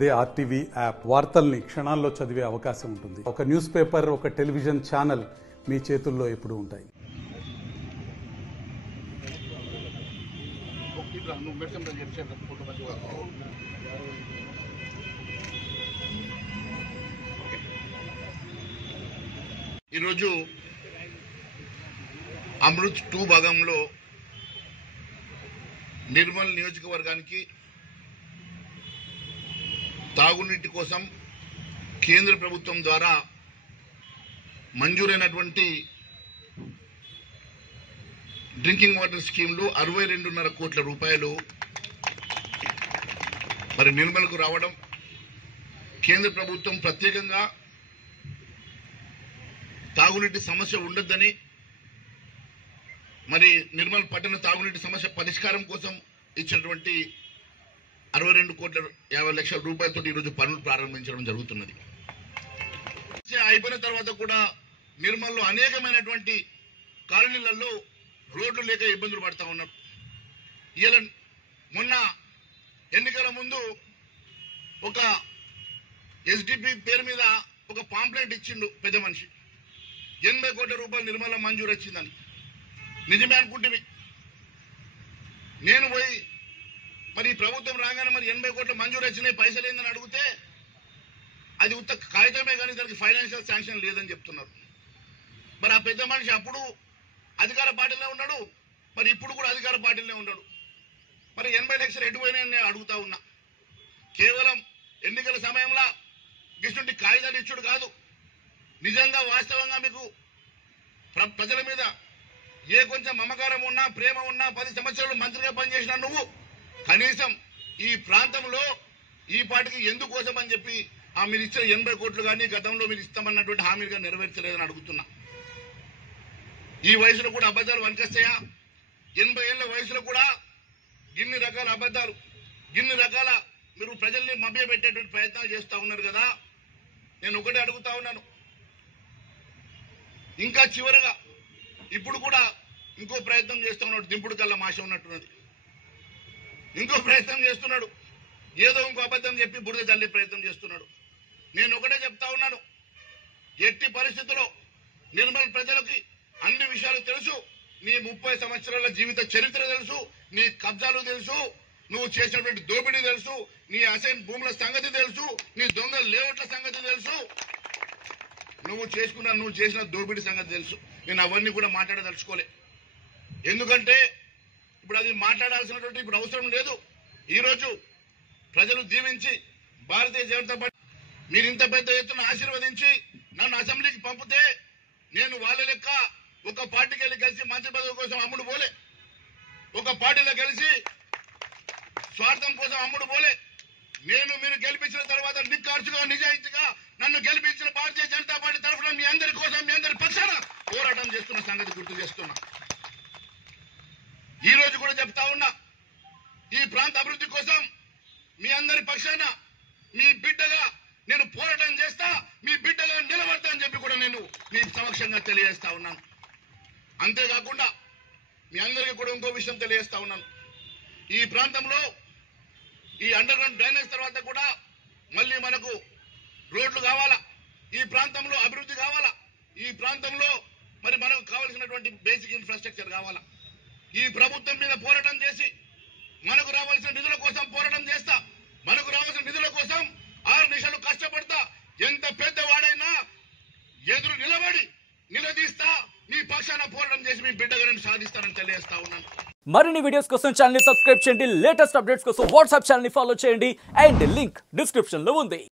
అదే RTV app వార్తల్ని క్షణాల్లో చదివే అవకాశం ఉంటుంది. ఒక న్యూస్ పేపర్, ఒక టెలివిజన్ ఛానల్ మీ చేతుల్లో ఎప్పుడూ ఉంటాయి. ఈరోజు అమృత్ 2 భాగంలో నిర్మల్ నియోజకవర్గానికి తాగునీటి కోసం కేంద్ర ప్రభుత్వం ద్వారా మంజూరైనటువంటి డ్రింకింగ్ వాటర్ స్కీమ్లు 62.5 కోట్ల రూపాయలు మరి నిర్మల్కు రావడం, కేంద్ర ప్రభుత్వం ప్రత్యేకంగా తాగునీటి సమస్య ఉండొద్దని మరి నిర్మల్ పట్టణ తాగునీటి సమస్య పరిష్కారం కోసం ఇచ్చినటువంటి 62.50 కోట్ల రూపాయలతో ఈరోజు పనులు ప్రారంభించడం జరుగుతున్నది. అయిపోయిన తర్వాత కూడా నిర్మల్లో అనేకమైనటువంటి కాలనీలలో రోడ్లు లేక ఇబ్బందులు పడతా ఉన్నారు. ఇలా మొన్న ఎన్నికల ముందు ఒక ఎస్డిపి పేరు మీద ఒక పాంప్లెట్ ఇచ్చిండు పెద్ద మనిషి, 80 కోట్ల రూపాయలు నిర్మల మంజూరు వచ్చిందని. నిజమే అనుకుంటే నేను పోయి మరి ప్రభుత్వం రాగానే మరి 80 కోట్ల మంజూరు వచ్చినాయి, పైసలు ఏందని అడిగితే అది ఉత్త కాగితమే కానీ దానికి ఫైనాన్షియల్ శాంక్షన్ లేదని చెప్తున్నారు. మరి ఆ పెద్ద మనిషి అప్పుడు అధికార పార్టీలో ఉన్నాడు, మరి ఇప్పుడు కూడా అధికార పార్టీలో ఉన్నాడు. మరి 80 లక్షలు ఎటుపోయినాయని నేను అడుగుతా ఉన్నా. కేవలం ఎన్నికల సమయంలో గిష్టుంటి కాగితాలు ఇచ్చుడు కాదు, నిజంగా వాస్తవంగా మీకు ప్రజల మీద ఏ కొంచెం మమకారం ఉన్నా, ప్రేమ ఉన్నా, 10 సంవత్సరాలు మంత్రిగా పనిచేసినా నువ్వు కనీసం ఈ ప్రాంతంలో ఈ పార్టీకి ఎందుకోసం అని చెప్పి మీరు ఇచ్చిన 80 కోట్లు కానీ గతంలో మీరు ఇస్తామన్నటువంటి హామీగా నెరవేర్చలేదని అడుగుతున్నా. ఈ వయసులో కూడా అబద్ధాలు వనికొస్తాయా? 80 ఏళ్ల వయసులో కూడా ఇన్ని రకాల అబద్ధాలు, ఇన్ని రకాల మీరు ప్రజల్ని మభ్యపెట్టేటువంటి ప్రయత్నాలు చేస్తూ ఉన్నారు కదా. నేను ఒకటే అడుగుతా ఉన్నాను, ఇంకా చివరగా ఇప్పుడు కూడా ఇంకో ప్రయత్నం చేస్తూ ఉన్నాడు, దింపుడు కల్లా మాష ఉన్నట్టున్నది. ఇంకో ప్రయత్నం చేస్తున్నాడు, ఏదో ఇంకో అబద్ధం చెప్పి బురద చల్లే ప్రయత్నం చేస్తున్నాడు. నేను ఒకటే చెప్తా ఉన్నాను, ఎట్టి పరిస్థితుల్లో నిర్మల్ ప్రజలకి అన్ని విషయాలు తెలుసు. నీ 30 సంవత్సరాల జీవిత చరిత్ర తెలుసు, నీ కబ్జాలు తెలుసు, నువ్వు చేసినటువంటి దోపిడీ తెలుసు, నీ అసైన్ భూముల సంగతి తెలుసు, నీ దొంగ లేఅవుట్ల సంగతి తెలుసు, నువ్వు చేసిన దోపిడీ సంగతి తెలుసు. నేను అవన్నీ కూడా మాట్లాడదలుచుకోలే, ఎందుకంటే ఇప్పుడు అది మాట్లాడాల్సినటువంటి ఇప్పుడు అవసరం లేదు. ఈరోజు ప్రజలు దీవించి భారతీయ జనతా పార్టీ మీరు ఇంత పెద్ద ఎత్తున ఆశీర్వదించి నన్ను అసెంబ్లీకి పంపితే నేను వాళ్ళ లెక్క ఒక పార్టీకి వెళ్ళి కలిసి మంత్రి పదవి కోసం అమ్ముడు పోలే, ఒక పార్టీలో కలిసి స్వార్థం కోసం అమ్ముడు పోలే. నేను మీరు గెలిపించిన తర్వాత నిక్కార్చుగా నిజాయితీగా నన్ను గెలిపించిన భారతీయ జనతా పార్టీ తరఫున మీ అందరి కోసం, మీ అందరి పక్షాన పోరాటం చేస్తున్న సంగతి గుర్తు చేస్తున్నా. ఈ రోజు కూడా చెప్తా ఉన్నా, ఈ ప్రాంత అభివృద్ధి కోసం మీ అందరి పక్షాన మీ బిడ్డగా నేను పోరాటం చేస్తా, మీ బిడ్డగా నిలబడతా అని చెప్పి కూడా నేను మీ సమక్షంగా తెలియజేస్తా ఉన్నాను. అంతేకాకుండా మీ అందరికీ కూడా ఇంకో విషయం తెలియజేస్తా ఉన్నాను. ఈ ప్రాంతంలో ఈ అండర్ గ్రౌండ్ డ్రైనేజ్ తర్వాత కూడా మళ్ళీ మనకు రోడ్లు కావాలా, ఈ ప్రాంతంలో అభివృద్ధి కావాలా, ఈ ప్రాంతంలో మరి మనకు కావాల్సినటువంటి బేసిక్ ఇన్ఫ్రాస్ట్రక్చర్ కావాలా. ఈ ప్రభుత్వం మీద పోరాటం చేసి మనకు రావాల్సిన నిధుల కోసం పోరాటం చేస్తా, మనకు రావాల్సిన నిధుల కోసం 6 నిమిషాలు కష్టపడతా, ఎంత పెద్దవాడైనా ఎదురు నిలబడి నిలదీస్తా, మీ పక్షాన పోరాటం చేసి మీ బిడ్డగా సాధిస్తానని తెలియజేస్తా ఉన్నాను. మరిన్ని వీడియోస్ కోసం ఛానల్ ని సబ్స్క్రైబ్ చేయండి, లేటెస్ట్ అప్డేట్స్ కోసం వాట్సాప్ ఛానల్ ని ఫాలో చేయండి అండ్ లింక్ డిస్క్రిప్షన్ లో ఉంది.